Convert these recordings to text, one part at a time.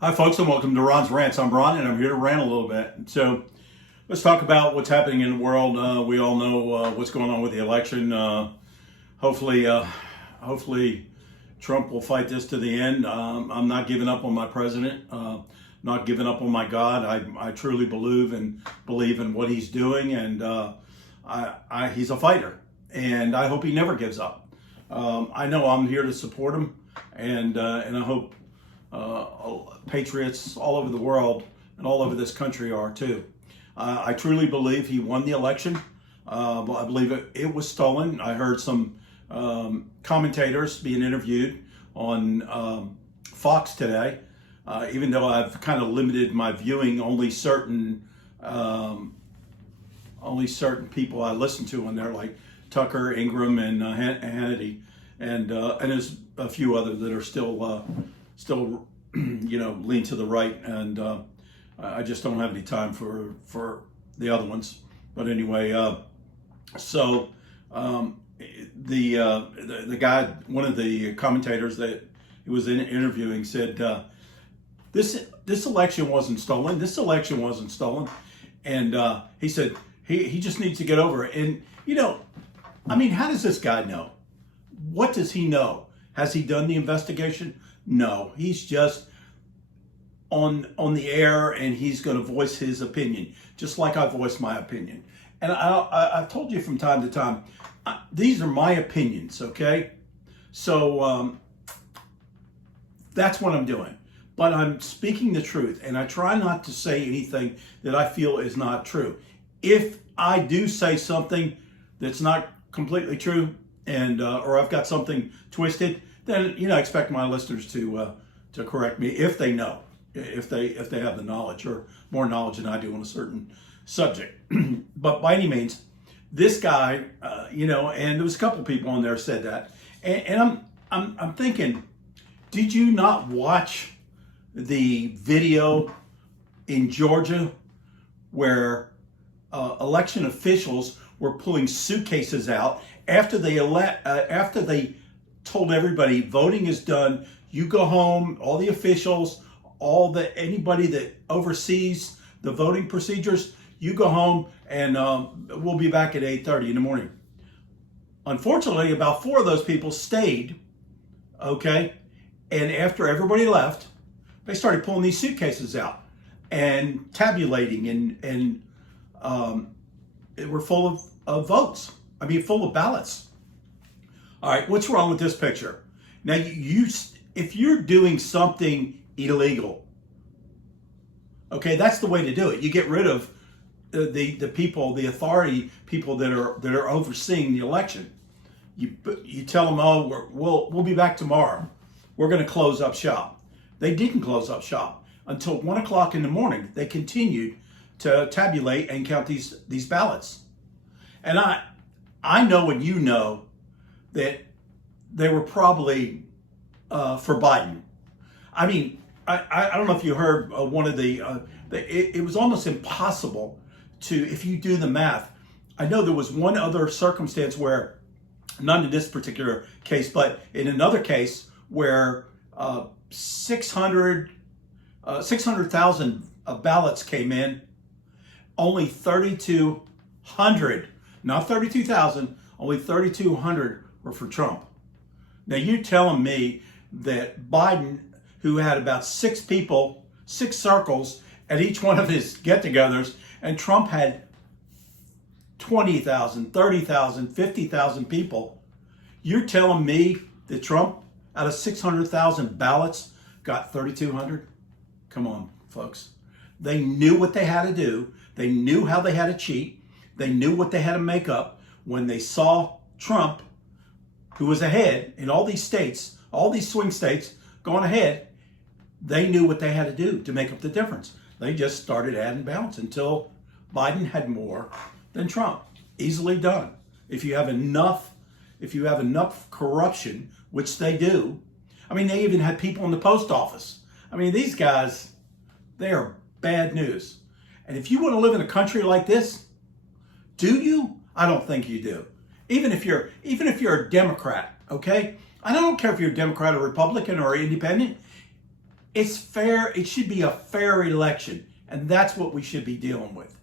Hi, folks, and welcome to Ron's Rants. I'm Ron, and I'm here to rant a little bit. So, let's talk about what's happening in the world. We all know what's going on with the election. Hopefully, hopefully, Trump will fight this to the end. I'm not giving up on my president. Not giving up on my God. I truly believe in what he's doing, and he's a fighter, and I hope he never gives up. I know I'm here to support him, and I hope patriots all over the world and all over this country are too. I truly believe he won the election. I believe it was stolen. I heard some commentators being interviewed on Fox today. Even though I've kind of limited my viewing, only certain people I listen to on there, like Tucker, Ingram, and Hannity, and there's a few others that are still lean to the right, and I just don't have any time for the other ones. But anyway, the guy, one of the commentators that he was interviewing, said this election wasn't stolen. This election wasn't stolen, and he said he just needs to get over it. And how does this guy know? What does he know? Has he done the investigation? No, he's just on the air, and he's going to voice his opinion, just like I voice my opinion. And I've told you from time to time, these are my opinions, okay? So that's what I'm doing. But I'm speaking the truth, and I try not to say anything that I feel is not true. If I do say something that's not completely true, and or I've got something twisted, then I expect my listeners to correct me if they know, if they have the knowledge or more knowledge than I do on a certain subject. But by any means, this guy, and there was a couple of people on there said that, and I'm thinking, did you not watch the video in Georgia where election officials were pulling suitcases out after they told everybody voting is done? You go home. All the officials, anybody that oversees the voting procedures, you go home, and we'll be back at 8:30 in the morning. Unfortunately, about 4 of those people stayed. Okay, and after everybody left, they started pulling these suitcases out and tabulating, and they were full of votes. I mean, full of ballots. All right, what's wrong with this picture? Now, if you're doing something illegal, okay, that's the way to do it. You get rid of the people, the authority people that are overseeing the election. You tell them, oh, we'll be back tomorrow. We're going to close up shop. They didn't close up shop until 1 o'clock in the morning. They continued to tabulate and count these ballots. And I know, and you know, that they were probably for Biden. I mean, I don't know if you heard one of it was almost impossible if you do the math. I know there was one other circumstance where, not in this particular case, but in another case where 600,000 ballots came in, only 3,200, not 32,000, only 3,200 were for Trump. Now you're telling me that Biden, who had about 6 people, 6 circles at each one of his get-togethers, and Trump had 20,000, 30,000, 50,000 people, you're telling me that Trump, out of 600,000 ballots, got 3,200? Come on, folks. They knew what they had to do. They knew how they had to cheat. They knew what they had to make up. When they saw Trump, who was ahead in all these states, all these swing states, going ahead, they knew what they had to do to make up the difference. They just started adding ballots until Biden had more than Trump. Easily done. If you have enough corruption, which they do. I mean, they even had people in the post office. I mean, these guys, they are bad news. And if you want to live in a country like this, do you? I don't think you do. Even if you're a Democrat, okay? I don't care if you're a Democrat or Republican or independent. It's fair. It should be a fair election. And that's what we should be dealing with.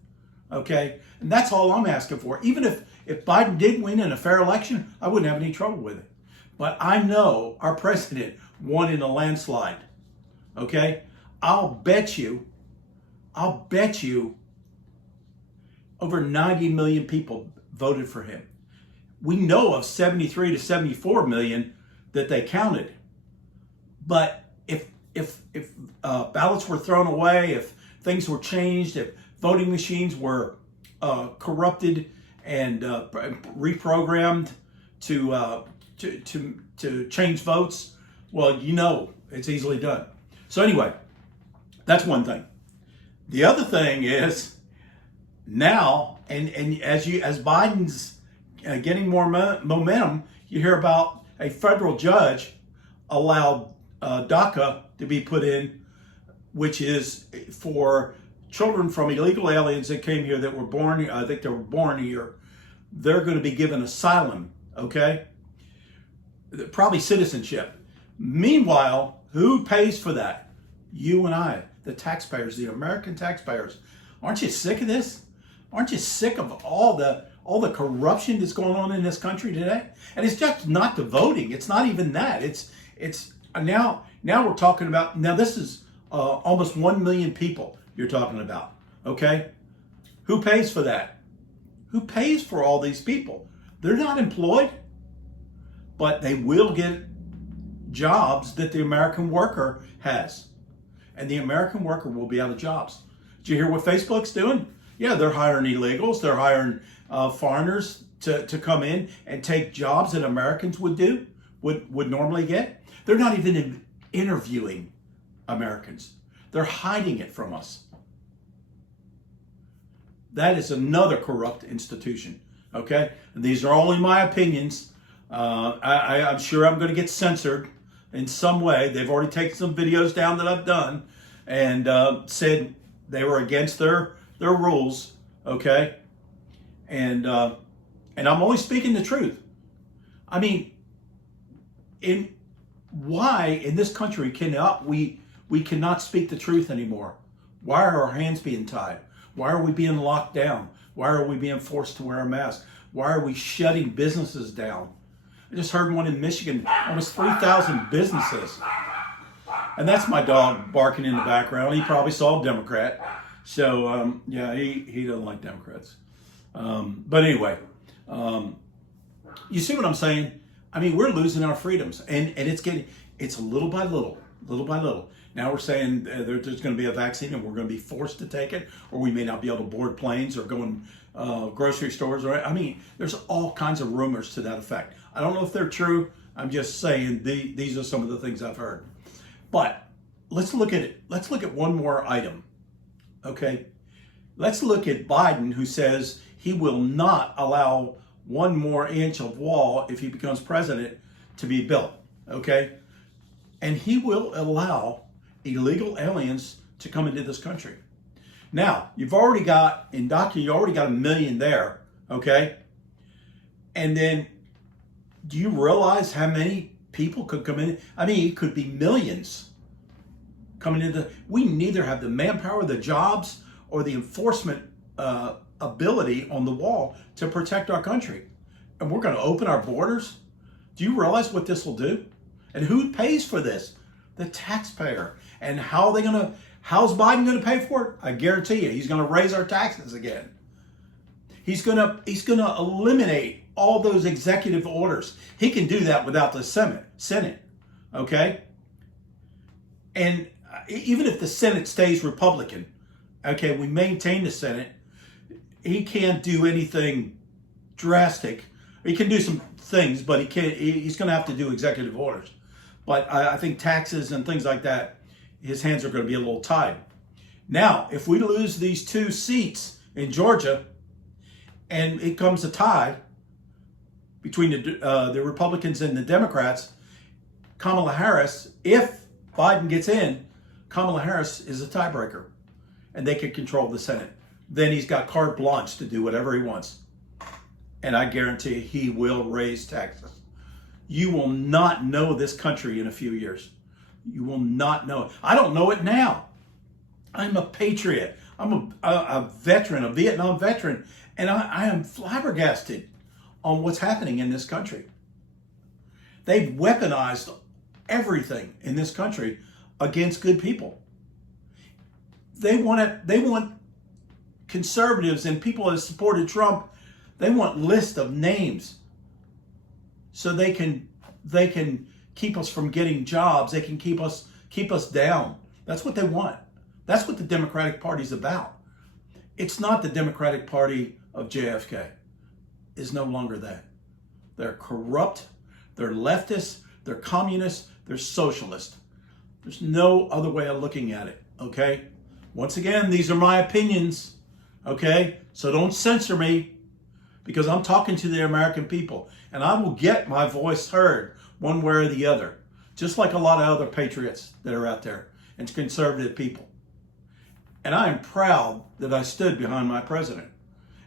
Okay? And that's all I'm asking for. Even if Biden did win in a fair election, I wouldn't have any trouble with it. But I know our president won in a landslide. Okay? I'll bet you over 90 million people voted for him. We know of 73 to 74 million that they counted. But if ballots were thrown away, if things were changed, if voting machines were corrupted and reprogrammed to change votes, well, it's easily done. So anyway, that's one thing. The other thing is now, and as Biden's getting more momentum, you hear about a federal judge allowed DACA to be put in, which is for children from illegal aliens that came here that were born, I think they were born here. They're going to be given asylum, okay? Probably citizenship. Meanwhile, who pays for that? You and I, the taxpayers, the American taxpayers. Aren't you sick of this? Aren't you sick of all the corruption that's going on in this country today? And it's just not the voting. It's not even that. It's now we're talking about, now this is almost 1 million people you're talking about, okay? Who pays for that? Who pays for all these people? They're not employed, but they will get jobs that the American worker has. And the American worker will be out of jobs. Did you hear what Facebook's doing? Yeah, they're hiring illegals. They're hiring foreigners to come in and take jobs that Americans would normally get. They're not even interviewing Americans. They're hiding it from us. That is another corrupt institution, okay? And these are only my opinions. I'm sure I'm going to get censored in some way. They've already taken some videos down that I've done and said they were against their rules, okay? And I'm only speaking the truth. I mean, why in this country cannot we cannot speak the truth anymore? Why are our hands being tied? Why are we being locked down? Why are we being forced to wear a mask? Why are we shutting businesses down? I just heard one in Michigan, almost 3,000 businesses. And that's my dog barking in the background. He probably saw a Democrat. So, yeah, he doesn't like Democrats. But anyway, you see what I'm saying? I mean, we're losing our freedoms. And it's little by little. Now we're saying there's going to be a vaccine and we're going to be forced to take it, or we may not be able to board planes or go in grocery stores. I mean, there's all kinds of rumors to that effect. I don't know if they're true. I'm just saying these are some of the things I've heard. But let's look at it. Let's look at one more item. Okay? Let's look at Biden, who says he will not allow one more inch of wall if he becomes president to be built. Okay? And he will allow illegal aliens to come into this country. Now, you've already got, in DACA, you already got 1 million there, okay? And then, do you realize how many people could come in? I mean, it could be millions coming into, we neither have the manpower, the jobs, or the enforcement ability on the wall to protect our country. And we're going to open our borders? Do you realize what this will do? And who pays for this? The taxpayer. And how's Biden going to pay for it? I guarantee you, he's going to raise our taxes again. He's going to eliminate all those executive orders. He can do that without the Senate, okay? And even if the Senate stays Republican, okay, we maintain the Senate, he can't do anything drastic. He can do some things, but he's going to have to do executive orders. But I think taxes and things like that, his hands are going to be a little tied. Now, if we lose these 2 seats in Georgia and it comes a tie between the Republicans and the Democrats, Kamala Harris, if Biden gets in, Kamala Harris is a tiebreaker and they can control the Senate. Then he's got carte blanche to do whatever he wants. And I guarantee he will raise taxes. You will not know this country in a few years. You will not know it. I don't know it now. I'm a patriot. I'm a veteran, a Vietnam veteran, and I am flabbergasted on what's happening in this country. They've weaponized everything in this country against good people. They want conservatives and people that supported Trump, they want lists of names so they can keep us from getting jobs. They can keep us down. That's what they want. That's what the Democratic Party's about. It's not the Democratic Party of JFK. It's no longer that. They're corrupt, they're leftist, they're communist, they're socialist. There's no other way of looking at it, okay? Once again, these are my opinions, okay? So don't censor me, because I'm talking to the American people, and I will get my voice heard one way or the other, just like a lot of other patriots that are out there and conservative people. And I am proud that I stood behind my president.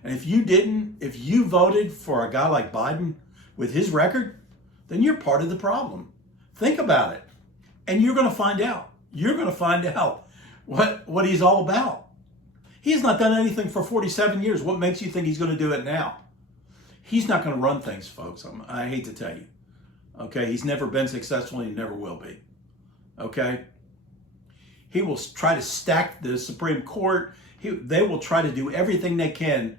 And if you didn't, if you voted for a guy like Biden with his record, then you're part of the problem. Think about it. And you're going to find out. You're going to find out what he's all about. He has not done anything for 47 years. What makes you think he's going to do it now? He's not going to run things, folks. I hate to tell you. Okay? He's never been successful and he never will be. Okay? He will try to stack the Supreme Court. They will try to do everything they can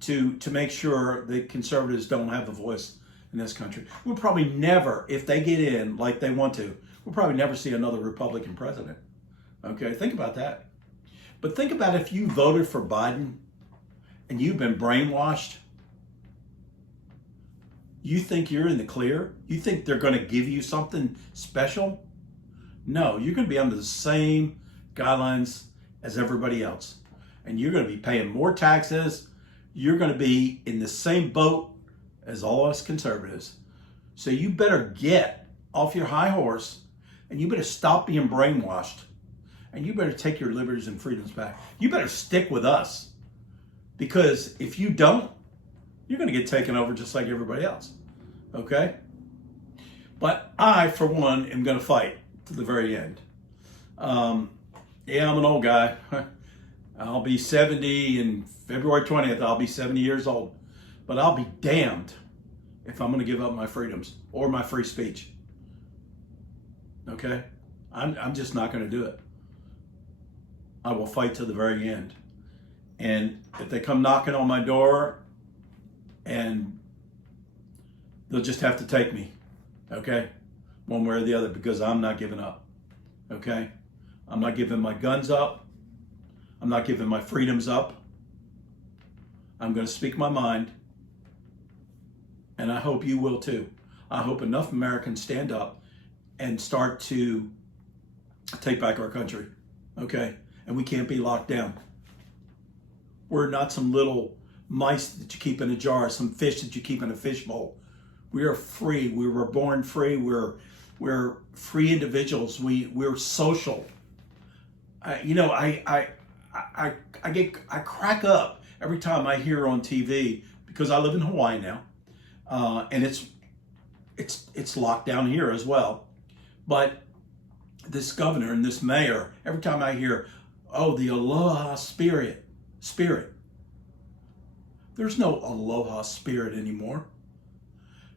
to make sure the conservatives don't have a voice in this country. We'll probably never, if they get in like they want to, we'll probably never see another Republican president. Okay, think about that. But think about if you voted for Biden and you've been brainwashed. You think you're in the clear? You think they're going to give you something special? No, you're going to be under the same guidelines as everybody else. And you're going to be paying more taxes. You're going to be in the same boat as all us conservatives. So you better get off your high horse and you better stop being brainwashed. And you better take your liberties and freedoms back. You better stick with us. Because if you don't, you're going to get taken over just like everybody else. Okay? But I, for one, am going to fight to the very end. Yeah, I'm an old guy. I'll be 70 in February 20th. I'll be 70 years old. But I'll be damned if I'm going to give up my freedoms or my free speech. Okay? I'm just not going to do it. I will fight to the very end. And if they come knocking on my door, and they'll just have to take me. Okay? One way or the other, because I'm not giving up. Okay? I'm not giving my guns up. I'm not giving my freedoms up. I'm going to speak my mind. And I hope you will too. I hope enough Americans stand up and start to take back our country. Okay? And we can't be locked down. We're not some little mice that you keep in a jar, some fish that you keep in a fishbowl. We are free. We were born free. We're free individuals. We're social. I crack up every time I hear on TV, because I live in Hawaii now, and it's locked down here as well. But this governor and this mayor, every time I hear, oh, the aloha spirit. There's no aloha spirit anymore.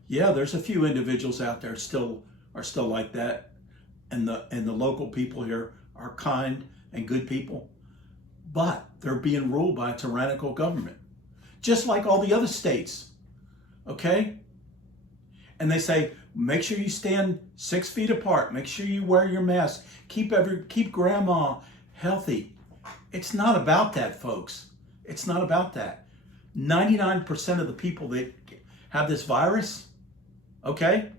Yeah, there's a few individuals out there are still like that, and the local people here are kind and good people, but they're being ruled by a tyrannical government, just like all the other states. Okay? And they say, make sure you stand 6 feet apart. Make sure you wear your mask. Keep grandma healthy. It's not about that, folks. It's not about that. 99% of the people that have this virus, okay?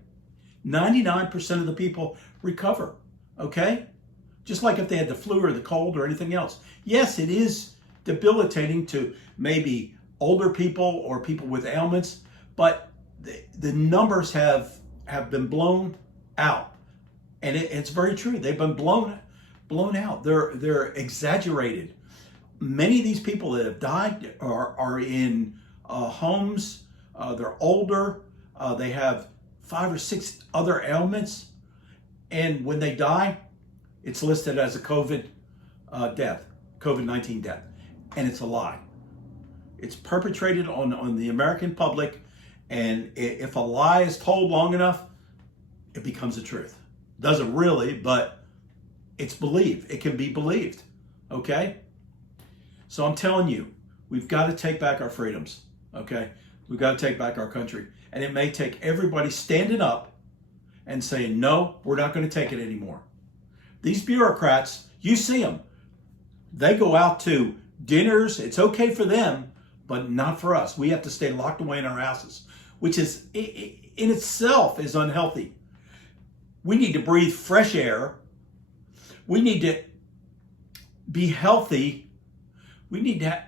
99% of the people recover, okay? Just like if they had the flu or the cold or anything else. Yes, it is debilitating to maybe older people or people with ailments, but the numbers have been blown out. And it's very true. They've been blown out. They're exaggerated. Many of these people that have died are in homes. They're older. They have 5 or 6 other ailments. And when they die, it's listed as a death, COVID-19 death. And it's a lie. It's perpetrated on the American public. And if a lie is told long enough, it becomes the truth. Doesn't really, but it's believed. It can be believed. Okay? So I'm telling you, we've got to take back our freedoms. Okay? We've got to take back our country. And it may take everybody standing up and saying, no, we're not going to take it anymore. These bureaucrats, you see them. They go out to dinners. It's okay for them, but not for us. We have to stay locked away in our houses, which is in itself is unhealthy. We need to breathe fresh air. We need to be healthy. We need to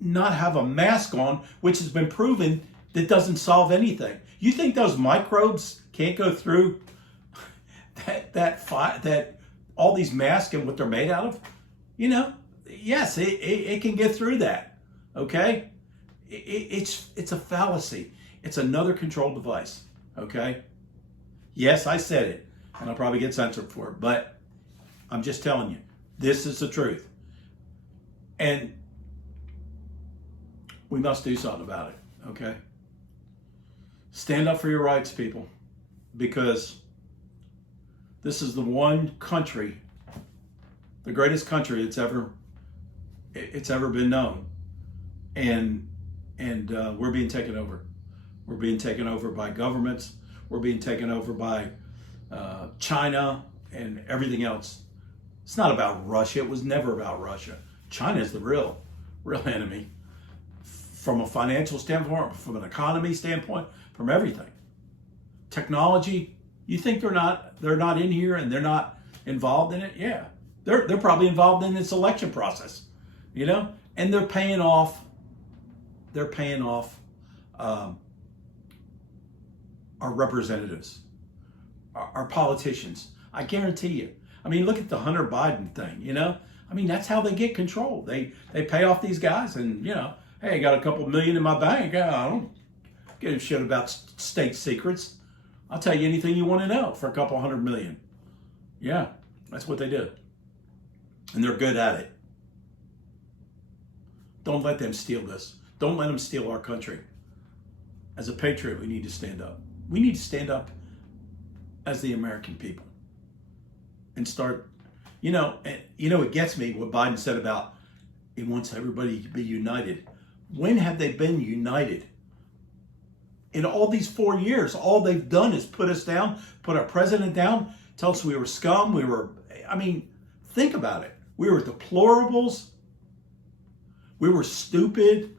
not have a mask on, which has been proven that doesn't solve anything. You think those microbes can't go through that all these masks and what they're made out of? You know, yes, it can get through that. Okay, it's a fallacy. It's another control device. Okay, yes, I said it, and I'll probably get censored for it, but I'm just telling you, this is the truth, and we must do something about it. Okay, stand up for your rights, people, because this is the one country, the greatest country it's ever been known, and we're being taken over. We're being taken over by governments. We're being taken over by China and everything else. It's not about Russia. It was never about Russia. China is the real enemy, from a financial standpoint, from an economy standpoint, from everything. Technology. You think they're not in here and they're not involved in it? Yeah, they're probably involved in this election process, you know, and they're paying off our representatives, our politicians. I guarantee you. I mean, look at the Hunter Biden thing, you know. I mean, that's how they get control. They pay off these guys, and you know, hey, I got a couple million in my bank. I don't give a shit about state secrets. I'll tell you anything you want to know for a couple $100 million. Yeah, that's what they do. And they're good at it. Don't let them steal this. Don't let them steal our country. As a patriot, we need to stand up. We need to stand up as the American people and start, it gets me what Biden said about he wants everybody to be united. When have they been united? In all these 4 years, all they've done is put us down, put our president down, tell us we were scum. Think about it. We were deplorables. We were stupid.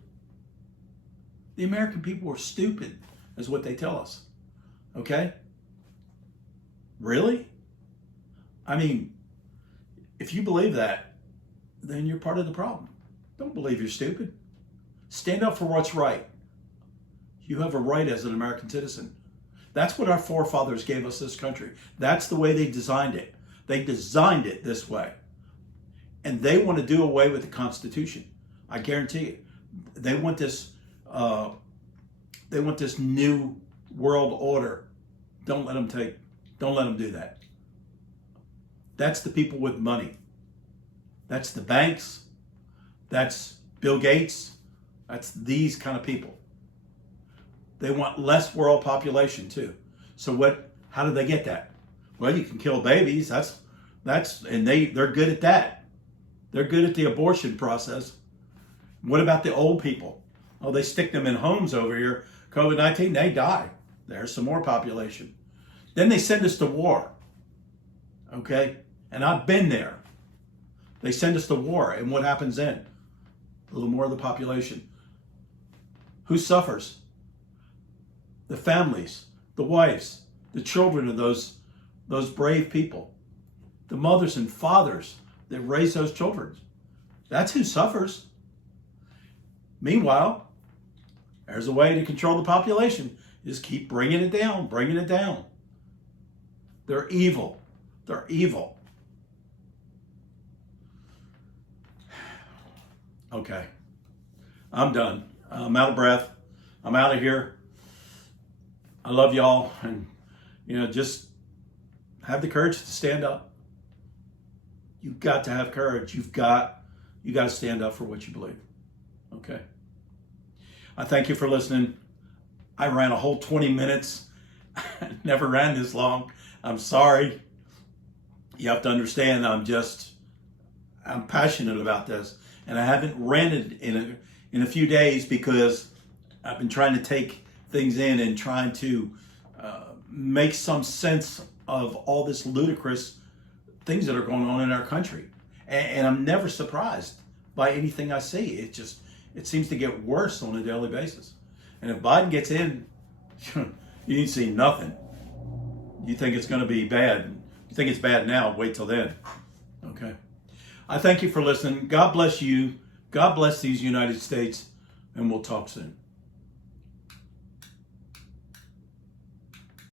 The American people were stupid, is what they tell us. Okay? Really? I mean, if you believe that, then you're part of the problem. Don't believe you're stupid. Stand up for what's right. You have a right as an American citizen. That's what our forefathers gave us this country. That's the way they designed it. They designed it this way. And they want to do away with the Constitution. I guarantee you. They want this new world order. Don't let them do that. That's the people with money. That's the banks. That's Bill Gates. That's these kind of people. They want less world population too. So how do they get that? Well, you can kill babies. And they're good at that. They're good at the abortion process. What about the old people? Oh, they stick them in homes over here. COVID-19, they die. There's some more population. Then they send us to war. Okay? And I've been there. They send us to war. And what happens then? A little more of the population. Who suffers? The families, the wives, the children of those brave people. The mothers and fathers that raise those children. That's who suffers. Meanwhile, there's a way to control the population. Just keep bringing it down, bringing it down. They're evil. They're evil. Okay. I'm done. I'm out of breath. I'm out of here. I love y'all. And, just have the courage to stand up. You've got to have courage. You got to stand up for what you believe. Okay. I thank you for listening. I ran a whole 20 minutes. Never ran this long. I'm sorry. You have to understand I'm passionate about this, and I haven't ranted in a few days because I've been trying to take things in and trying to make some sense of all this ludicrous things that are going on in our country. And I'm never surprised by anything I see. It seems to get worse on a daily basis. And if Biden gets in, you ain't seen nothing. You think it's going to be bad. You think it's bad now, wait till then. Okay. I thank you for listening. God bless you. God bless these United States, and we'll talk soon.